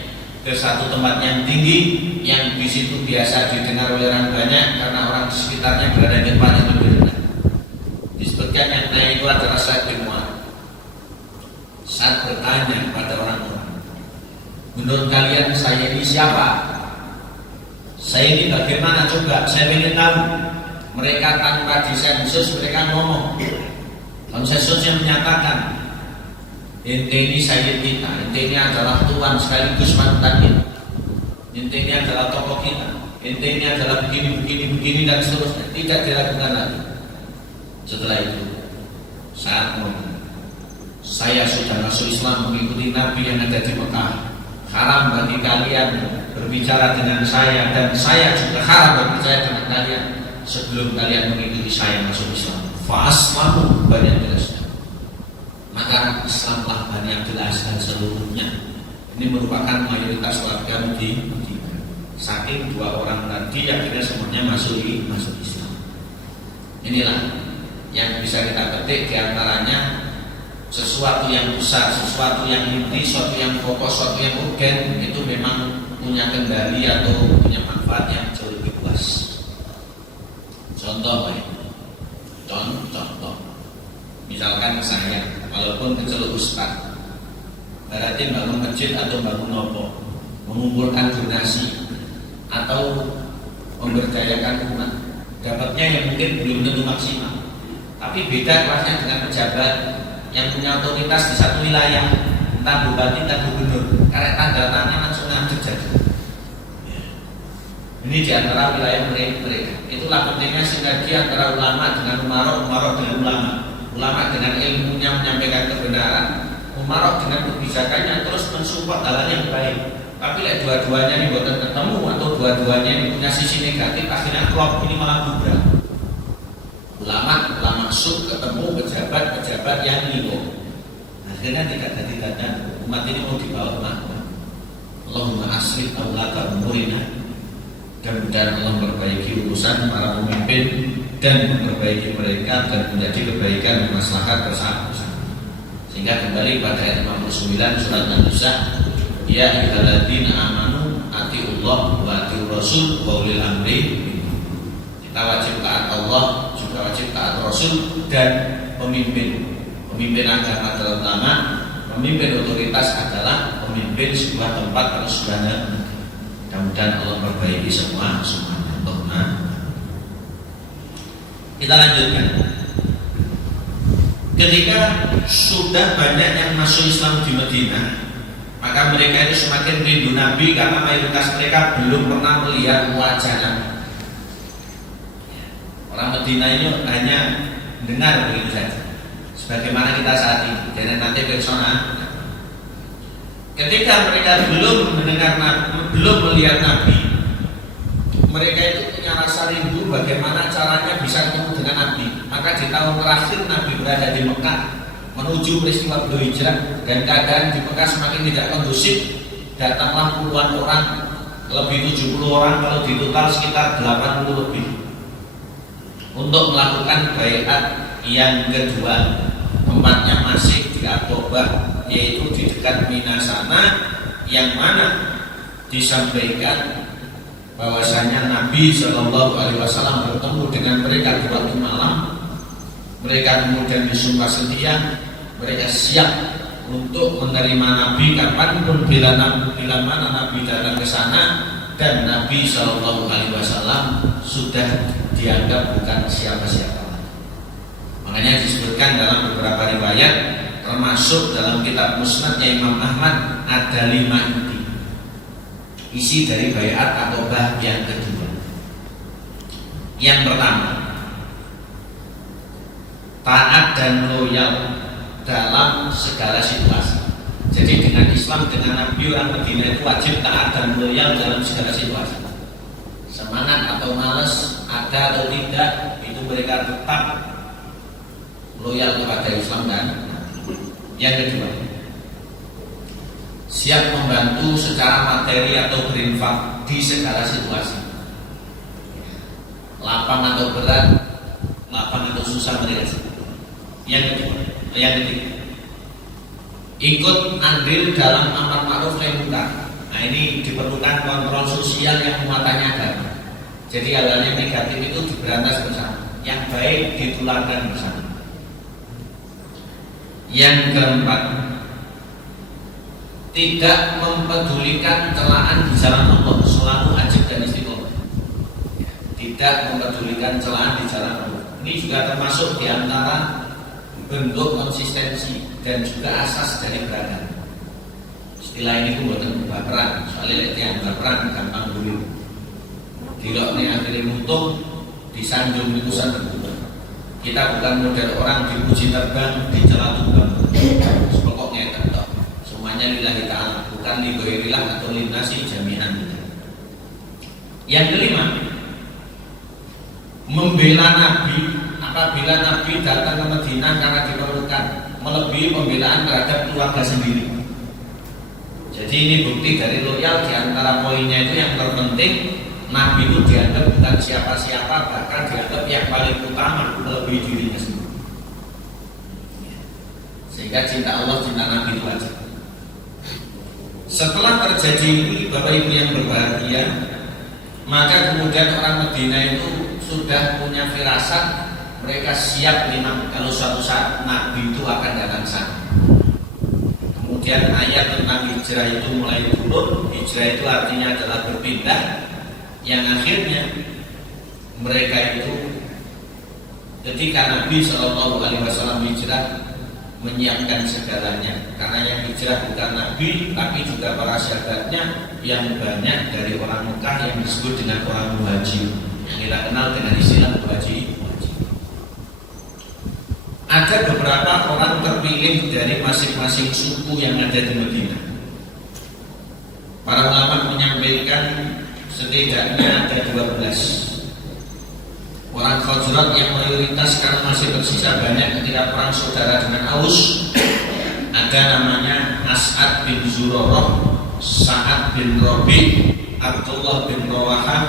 ke satu tempat yang tinggi, yang di situ biasa didengar oleh orang banyak karena orang di sekitarnya berada di tempat yang lebih rendah. Disebutkan yang naik itu adalah Sa'ad bin Mu'adz. saat bertanya kepada orang-orang, menurut kalian saya ini siapa? Saya ini bagaimana? Coba saya ingin tahu. Mereka tanpa disensus mereka ngomong. Konsensus yang menyatakan, ente ini sayyid kita, ente ini adalah tuan sekaligus mantan kita, ente ini adalah tokoh kita, ente ini adalah begini dan seterusnya. Tidak dilakukan lagi. Setelah itu saat ngomong, saya sudah masuk Islam mengikuti Nabi yang ada di Mekah. Haram bagi kalian berbicara dengan saya, dan saya juga haram berbicara dengan kalian sebelum kalian mengikuti saya masuk Islam. Fa'aslamu Bani Abdul Asad, maka Islamlah Bani Abdul Asad seluruhnya. Ini merupakan mayoritas warga Madinah. Saking dua orang tadi akhirnya semuanya masuk Islam. Inilah yang bisa kita petik diantaranya. Sesuatu yang besar, sesuatu yang inti, sesuatu yang pokok, sesuatu yang urgen, itu memang punya kendali atau punya manfaat yang jauh lebih luas. Contoh, misalkan saya, walaupun keceluk ustaz, berarti bangun masjid atau bangun nopo, mengumpulkan donasi atau memberdayakan umat, dapatnya yang mungkin belum tentu maksimal, tapi beda kelasnya dengan pejabat yang punya otoritas di satu wilayah, entah bupati, entah gubernur, karena tanda tangan langsung ngambil jadi. Ini di antara wilayah mereka. Itulah pentingnya sinergi antara ulama dengan umarok dengan ulama dengan ilmunya menyampaikan kebenaran, umarok dengan kebijakannya terus mensupport hal yang baik. Tapi dua-duanya ini bukan ketemu atau dua-duanya ini punya sisi negatif, akhirnya kelompok ini malah bubar. Ulama masuk ketemu pejabat yang ngilu, akhirnya tidak ada umat ini mau dibawa kemana? Allahumma aslih awlaka umurina, dan Allah memperbaiki urusan para pemimpin dan memperbaiki mereka dan menjadi kebaikan dan maslahat bersama. Sehingga kembali pada ayat 59 surat An-Nisa, ya ayyuhalladzina amanu atiullah wa atiur rasul wa ulil amri. Kita wajib taat Allah, juga wajib taat Rasul dan pemimpin. Pemimpin agama adalah ulama, pemimpin otoritas adalah pemimpin sebuah tempat atau sebuah negeri. Mudah-mudahan Allah perbaiki semuanya. Kita lanjutkan. Ketika sudah banyak yang masuk Islam di Madinah, maka mereka itu semakin rindu Nabi karena mayoritas mereka belum pernah melihat wajah Nabi. Orang Madinah ini hanya dengar begitu saja, sebagaimana kita saat ini. Dan nanti persona, ketika mereka belum mendengar Nabi, belum melihat Nabi, mereka itu punya rasa rindu bagaimana caranya bisa ketemu dengan Nabi. Maka di tahun terakhir Nabi berada di Mekah menuju peristiwa beliau hijrah, dan keadaan di Mekah semakin tidak kondusif. Datanglah puluhan orang, lebih 70 orang, kalau di total sekitar 80 lebih, untuk melakukan baiat yang kedua. Tempatnya masih di Aqabah, yaitu di dekat Mina sana, yang mana disampaikan bahwasanya Nabi Shallallahu Alaihi Wasallam bertemu dengan mereka di waktu malam. Mereka kemudian disumpah setia, mereka siap untuk menerima Nabi kapanpun bila mana Nabi datang ke sana, dan Nabi Shallallahu Alaihi Wasallam sudah dianggap bukan siapa-siapa. Makanya disebutkan dalam beberapa riwayat, termasuk dalam kitab Musnadnya Imam Ahmad, ada 5 inti isi dari baiat Aqabah yang kedua. Yang pertama, taat dan loyal dalam segala situasi. Jadi dengan Islam, dengan Nabi, orang Madinah itu wajib taat dan loyal dalam segala situasi. Semangat atau malas, ada atau tidak, itu mereka tetap loyal kepada Islam. Dan yang kedua, siap membantu secara materi atau berinfak di segala situasi. Lapang atau berat, lapang atau susah mereka. Yang ketiga, ikut andil dalam amar ma'ruf nahi munkar. Nah, ini diperlukan kontrol sosial yang muatannya agama. Jadi hal-hal yang negatif itu diberantas bersama, yang baik ditularkan bersama. Yang keempat, tidak mempedulikan celaan di jalan Allah, selalu ajib dan istiqomah. Tidak mempedulikan celaan di jalan Allah. Ini juga termasuk di antara bentuk konsistensi dan juga asas dari beragama. Istilah ini pun buatan baperan, soalnya yang baperan gampang dulu. Diloknya akhirnya untung, disanjung urusan berubah. Kita bukan model orang dipuji terbang, dicela tumbang. Pokoknya itu semuanya lillahi ta'ala, bukan lillahi atau linnasi jami'an. Yang kelima, membela Nabi apabila Nabi datang ke Madinah karena diperlukan, melebihi pembelaan terhadap keluarga sendiri. Jadi ini bukti dari loyal. Di antara poinnya itu yang terpenting, Nabi itu dianggap bukan siapa-siapa, bahkan dianggap yang paling utama melebihi dirinya sendiri. Sehingga cinta Allah, cinta Nabi itu wajib. Setelah terjadi ini, Bapak Ibu yang berbahagia, maka kemudian orang Madinah itu sudah punya firasat, mereka siap memang kalau suatu saat Nabi itu akan datang sana. Kemudian ayat tentang hijrah itu mulai turun. Hijrah itu artinya adalah berpindah, yang akhirnya mereka itu ketika Nabi SAW hijrah menyiapkan segalanya, karena yang hijrah bukan Nabi tapi juga para sahabatnya yang banyak dari orang Mekah yang disebut dengan orang muhajir, yang kita kenal dengan istilah muhajir. Ada beberapa orang terpilih dari masing-masing suku yang ada di Madinah. Para ulama menyampaikan setidaknya ada 12 orang Khazraj yang mayoritas karena masih tersisa banyak ketika perang saudara dengan Aus. Ada namanya As'ad bin Zurarah, Sa'ad bin Rabi', Abdullah bin Rawahah,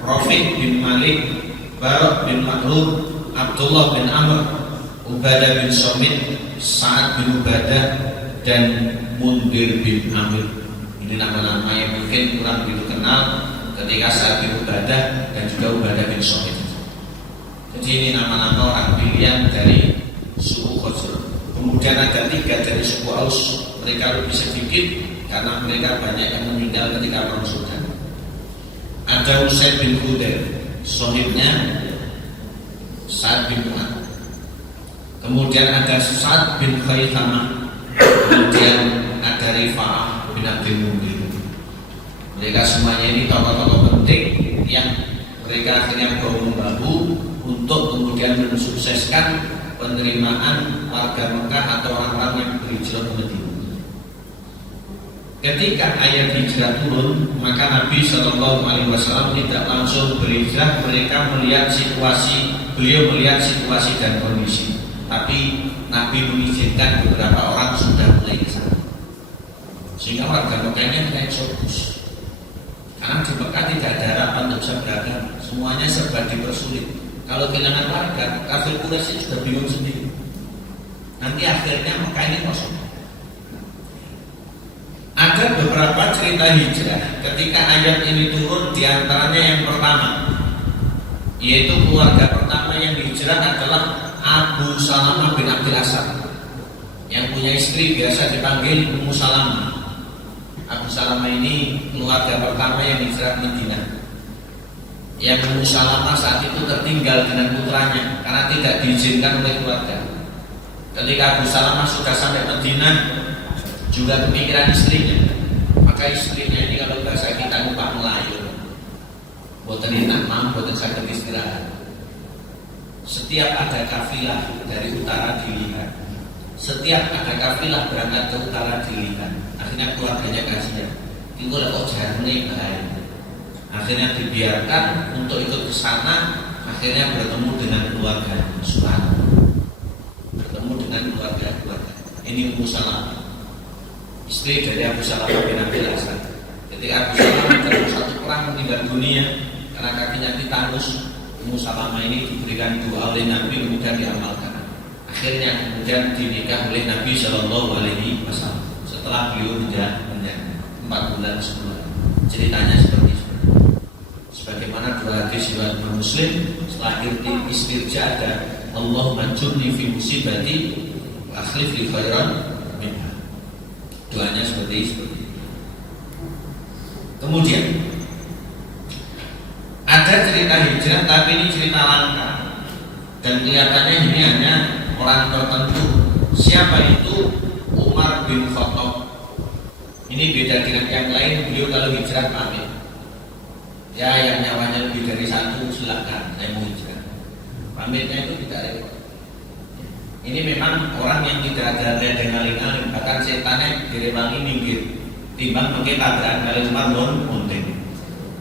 Rafiq bin Malik, Barak bin Ma'rur, Abdullah bin Amr, Ubadah bin Somit, Sa'ad bin Ubadah, dan Mundir bin Amir. Ini nama-nama yang mungkin kurang begitu kenal ketika Sa'ad bin Ubadah dan juga Ubadah bin Somit. Jadi ini nama-nama orang pilihan dari suku Khazraj. Kemudian ada 3 dari suku Aus, mereka lebih sedikit karena mereka banyak yang meninggal ketika perang saudara. Ada Usaid bin Hudair, sohibnya Sa'ad bin Mu'ad. Kemudian ada Sa'ad bin Khaitamah, kemudian ada Rifa'ah bin Abdul Mundir. Mereka semuanya ini tokoh-tokoh penting yang mereka akhirnya bahu-membahu untuk kemudian mensukseskan penerimaan warga Mekah atau orang-orang yang berhijrah ke Madinah. Ketika ayat hijrah turun, maka Nabi SAW tidak langsung berhijrah. Mereka melihat situasi, beliau melihat situasi dan kondisi. Tapi Nabi mengizinkan beberapa orang sudah mulai ke sana, sehingga warga Mekahnya tidak eksotis. Karena di Mekah tidak ada harapan untuk bisa beragama, semuanya serba dipersulit. Kalau kehilangan warga, kafir Quraisy sudah bingung sendiri. Nanti akhirnya Mekah ini kosong. Ada beberapa cerita hijrah ketika ayat ini turun. Diantaranya yang pertama, yaitu keluarga pertama yang hijrah adalah Abu Salamah bin Abdul Asad, yang punya istri biasa dipanggil Ummu Salamah. Abu Salamah ini keluarga pertama yang hijrah Madinah. Yang Ummu Salamah saat itu tertinggal dengan putranya karena tidak diizinkan oleh keluarga. Ketika Abu Salamah sudah sampai Madinah, juga kepikiran istrinya. Maka istrinya ini kalau bahasa kita numpak Melayu, boten enak mam, boten saged istirahat. Setiap ada kafilah dari utara dilihat, setiap ada kafilah berangkat ke utara dilihat. Akhirnya keluarganya kasihan, itu kok jarane bahaya. Akhirnya dibiarkan untuk ikut ke sana. Akhirnya bertemu dengan keluarga Surat, bertemu dengan keluarga. Ini Ummu Salamah, istri dari Abu Salamah bin Abdul Asad. Ketika Abu Salamah dalam satu perang meninggal dunia karena kakinya titanus, Ummu Salamah ini diberikan doa oleh Nabi, kemudian diamalkan. Akhirnya kemudian dinikah oleh Nabi SAW setelah beliau menjadi 4 bulan sebelum. Ceritanya seperti itu. Sebagaimana dua hadis riwayat Muslim, setelah istirja ada Allahumma jurni fi musibati wa akhlif li khairan minha. Doanya seperti itu. Kemudian ada cerita hijrah, tapi ini cerita langka dan kelihatannya ini hanya orang tertentu. Siapa itu? Umar bin Khattab. Ini beda dengan yang lain. Beliau kalau hijrah pamit. Ya, yang nyawanya lebih dari satu silakan, saya mau hijrah. Pamitnya itu tidak repot. Ini memang orang yang tidak ada adrenalin, bahkan setannya direwangi minggir. Timbang pakai tabrakan kali cuma monteng.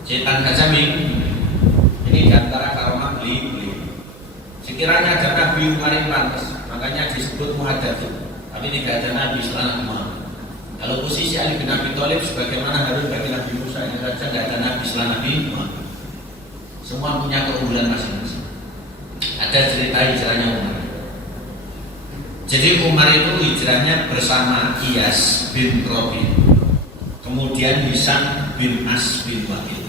Setan saja minggir. Ini diantara karomah beli. Sekiranya ada Nabi kemarin pantas, makanya disebut muhadats. Tapi tidak ada Nabi setelah Muhammad. Kalau posisi Ali bin Abi Thalib sebagaimana Harun bagi Nabi Musa, yang saja tidak ada Nabi setelah Nabi Muhammad. Semua punya keunggulan masing-masing. Ada cerita hijrahnya Umar. Jadi Umar itu hijrahnya bersama Iyas bin Rabi, kemudian Hisam bin As bin Waqil.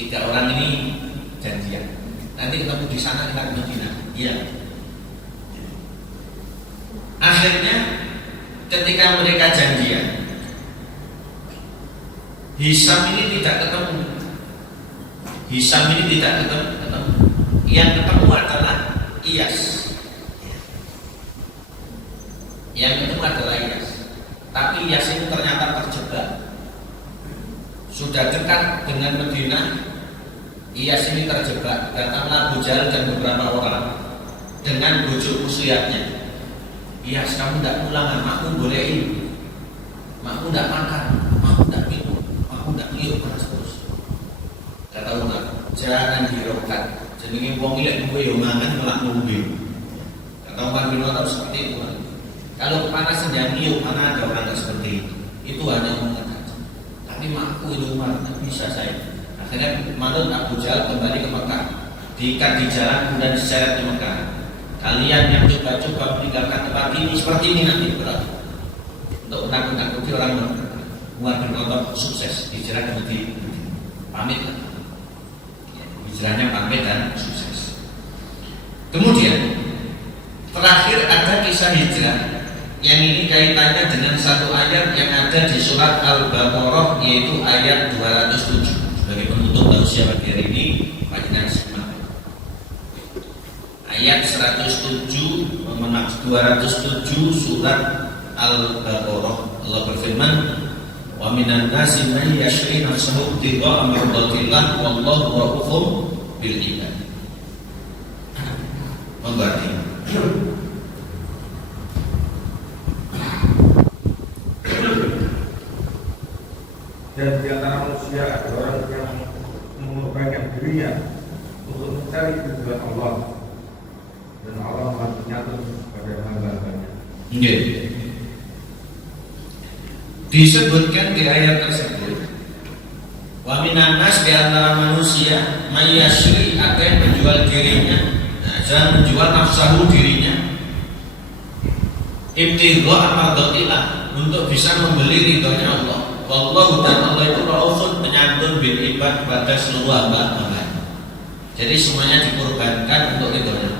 3 orang ini janjian. Nanti ketemu di sana, kita ke Madinah. Iya. Akhirnya ketika mereka janjian, Hisam ini tidak ketemu. Yang ketemu adalah Iyas. Tapi Iyas ini ternyata terjebak. Sudah dekat dengan Madinah, Iyas ini terjebak. Datanglah Abu Jahal dan beberapa orang dengan bujuk muslihatnya. Iyas, kamu tidak pulang, aku bolehin. Aku tidak makan, aku tidak minum, aku tidak liuk terus. Kata Umar, jangan hiraukan. Jenenge wong ilek kowe yo mangan malah ngombe. Kata Umar bin Khattab seperti itu. Kalau kepanasan jangan liuk, mana ada orang seperti itu. Itu hanya omongan saja. Tapi makku itu Umar, tidak bisa saya. Akhirnya manut Abu Jahal kembali ke Mekah, diikat di jalan kemudian diseret ke Mekah. Kalian yang coba-coba meninggalkan tempat ini seperti ini nanti berat. Untuk menakut-nakuti orang Umar bin Khattab sukses hijrah ke Madinah. Pamit. Hijrahnya pamit dan sukses. Kemudian terakhir ada kisah hijrah yang ini kaitannya dengan satu ayat yang ada di surat Al-Baqarah, yaitu ayat 207. Sebagai penutup tausiah pagi hari ini, panjenengan simak. Ayat 207 surat Al-Baqarah. Allah berfirman, wa minan nasi man yashri nafsahu ibtigha'a mardatillah wallahu ra'ufun bil ibad. Memberti. Dan di antara manusia ada orang yang mengorbankan dirinya untuk mencari tujuan Allah, dan Allah mengatur pada hamba-hambanya. Disebutkan di ayat tersebut, wa minan nas, di antara manusia, mayyashri, ada yang menjual dirinya, dan menjual nafsahu dirinya, ibtigha'a mardatillah, untuk bisa membeli ridhonya Allah. Wallahu, dan Allah itu raufun, penyantun bil ibad pada seluruh hamba-hamba. Jadi semuanya dikorbankan untuk ridhonya.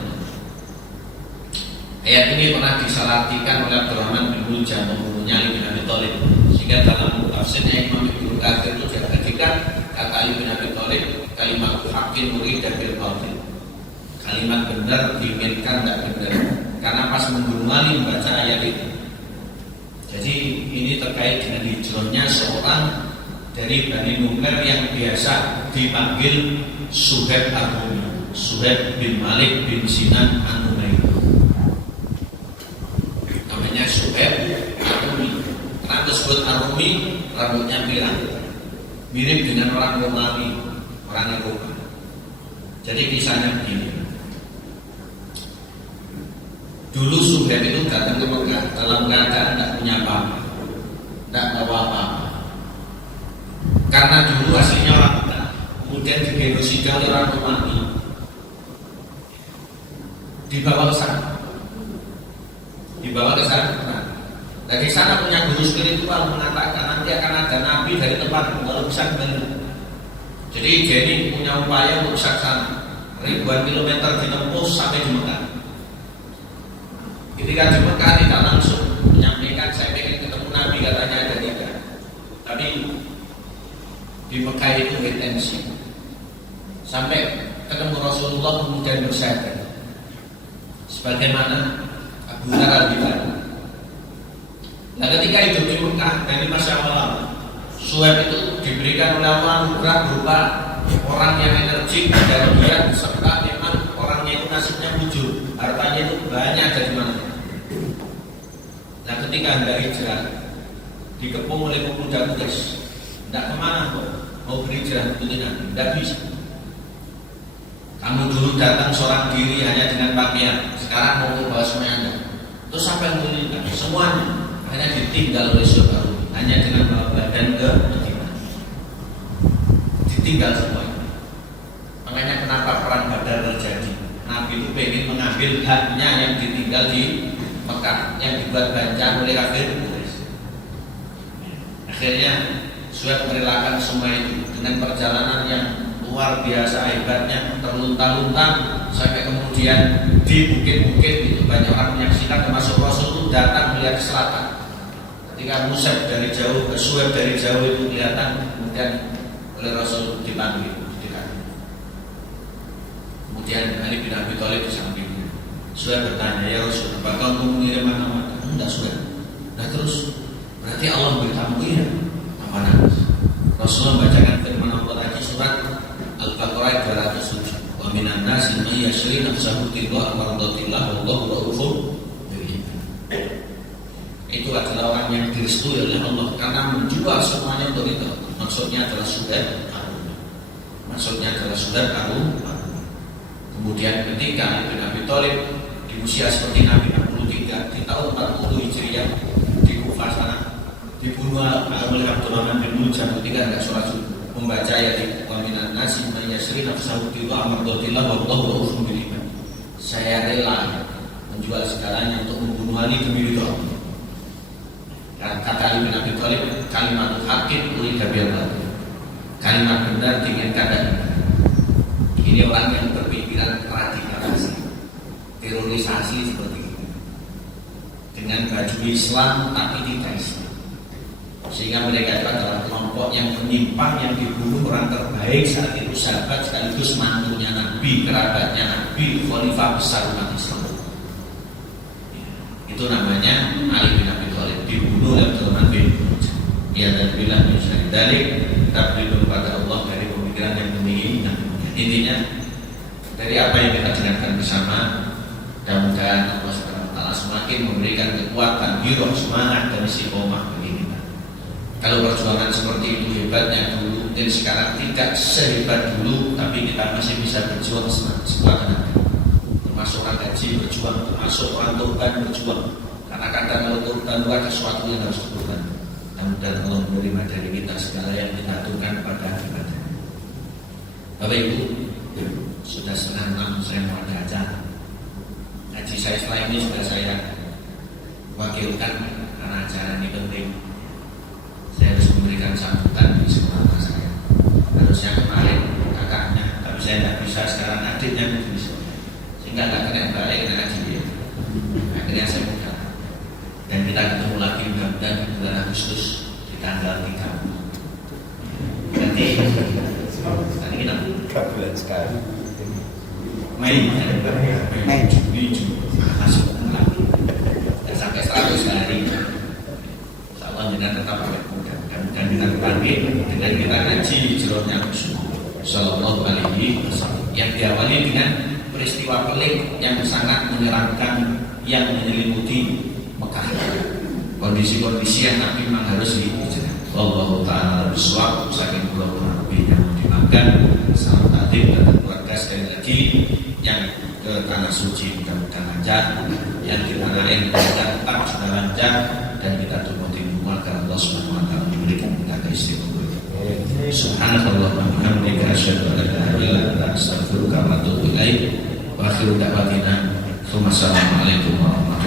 Ayat ini pernah disalahartikan oleh Abdurrahman bin Muljam, membunuhnya Ali bin Abi Thalib. Sehingga dalam tafsirnya Imam Ibnu Katsir itu jadikan kata Ali bin Abi Thalib kalimat haqqin murid dan bil batil. Kalimat benar diinginkan tidak benar. Karena pas membunuh Ali membaca ayat itu. Jadi ini terkait dengan hijrahnya seorang dari Bani Numair yang biasa dipanggil Suhaib Ar-Rumi, Suhaib bin Malik bin Sinan An-Numairi. Namanya Suhaib Ar-Rumi. Karena disebut Ar-Rumi, rambutnya pirang, mirip dengan orang Romawi, orang Eropa. Jadi kisahnya begini. Dulu Suhaib itu datang ke Mekah dalam keadaan tidak punya apa-apa, tidak bawa apa-apa. Karena dulu aslinya orang Mekah, kemudian digenosida oleh orang Romawi, dibawa ke sana. Dari sana punya guru spiritual mengatakan nanti akan ada nabi dari tempat kalau bisa kembali. Jadi dia ini punya upaya untuk bisa ke sana, ribuan kilometer ditempuh sampai di Mekah. Ketika di Mekah tidak langsung menyampaikan saya ingin ketemu Tapi di Mekah itu intensi. Sampai ketemu Rasulullah kemudian bersyahadat. Sebagaimana Abu Dzar Al-Ghifari. Nah ketika hidup di Mekah dari masa awal, Suhaib itu diberikan oleh Allah anugerah berupa orang yang energik dan giat serta memang orangnya itu nasibnya mujur, hartanya itu banyak dari mana. Nah ketika hendak hijrah dikepung oleh pemuda Quraisy, tidak kemana kok mau berhijrah ikuti Nabi, tidak bisa. Kamu dulu datang seorang diri hanya dengan pakaian, sekarang mau membawa semuanya, terus sampai menginginkan semuanya hanya ditinggal oleh saudara, hanya dengan bawa badan ke Madinah, ditinggal semuanya. Makanya kenapa perang Badar terjadi? Nabi itu pengen mengambil haknya yang ditinggal di Mekah, yang dibuat bancaan oleh kafir. Akhirnya Suhaib merelakan semua itu dengan perjalanan yang luar biasa hebatnya, terlunta-lunta sampai kemudian di bukit-bukit itu banyak orang menyaksikan, termasuk Rasul itu datang melihat ke selatan. Ketika Suhaib dari jauh itu kelihatan, kemudian oleh Rasul dipanggil. Kemudian Ali bin Abi Thalib di samping. Suhaib bertanya, ya Rasul, apakah kamu mengirim anak-anak? Enggak, Suhaib. Nah terus berarti Allah beritamu iya. Mana? Rasulullah membacakan firman Allah tadi surat Al-Baqarah 207. Wa minan nasi may yashri nafsahu tidwa mardatillah wallahu ra'ufur rahim. Itu adalah orang yang direstui oleh Allah karena menjual semuanya untuk itu. Maksudnya adalah Suhaib Arum. Maksudnya adalah Suhaib Arum. Kemudian ketika Ali bin Abi Thalib di usia seperti Nabi 63 di tahun 40 Hijriah di Kufah sana dibunuh oleh Abdurrahman bin Muljam ketika tidak sholat subuh, membaca ayat wa minan nasi may yashri nafsahu tidwa mardatillah wallahu ra'ufur rahim. Saya rela menjual segalanya untuk membunuh Ali demi ridho Allah. Kata Ali bin Abi Thalib, kalimat hakim urida bil batil. Kalimat benar diinginkan dan ini orang yang berpikiran radikalisasi, terorisasi seperti ini, dengan baju Islam tapi tidak Islam, sehingga mereka itu adalah kelompok yang menyimpang, yang dibunuh orang terbaik saat itu, sahabat sekaligus mantunya Nabi, kerabatnya Nabi, khalifah besar umat Islam. Itu namanya Ali bin Abi Thalib, dibunuh oleh Abdurrahman bin Muljam. Ya dan bilang misalnya dari tapi kepada Allah dari pemikiran yang meninggi. Intinya dari apa yang kita dengarkan bersama, mudah-mudahan Allah SWT semakin memberikan kekuatan, giroh, semangat dan istiqomah bagi kita. Kalau perjuangan seperti itu hebatnya dulu, dan sekarang tidak sehebat dulu, tapi kita masih bisa berjuang setelah tenaga. Termasuk orang gaji berjuang, termasuk orang korban berjuang. Karena kadang kalau korban itu ada sesuatu yang harus dikorban. Mudah-mudahan Allah menerima dari kita segala yang kita aturkan pada ibadah. Bapak Ibu, sudah 5:30 saya mau ada acara. Ngaji saya setelah ini sudah saya wakilkan karena acara ini penting. Saya harus memberikan sambutan di sekolah saya. Harusnya kemarin kakaknya, tapi saya tidak bisa, sekarang adiknya bisa. Sehingga tidak kena balik kena ngaji dia. Akhirnya saya buka. Dan kita ketemu lagi mudah-mudahan di bulan Agustus di tanggal 3. Nanti kita bulan sekali Mei masuk lagi dan sampai 100 hari insyaallah dengan tetap awet muda dan kita berbagi dengan kita ngaji hijrahnya Sallallahu Alaihi Wasallam yang diawali dengan peristiwa pelik yang sangat menyeramkan yang menyelimuti Mekah, kondisi-kondisi yang Nabi memang harus dihijrah. Allah Ta'ala bersuap saking pulau Nabi yang dimakan. Salam takdim dan keluarga sekali lagi yang ke tanah suci mudah-mudahan lancar, yang di tanah lain tetap sudah lancar, dan kita tunggu agar Allah Subhanahu Wa Ta'ala memberikan kita istiqomah. Subhanallah wa bihamdihi asyhadu an la ilaha illa anta astaghfiruka wa atubu ilaik. Wa akhiru da'wana assalamualaikum warahmatullahi wabarakatuh.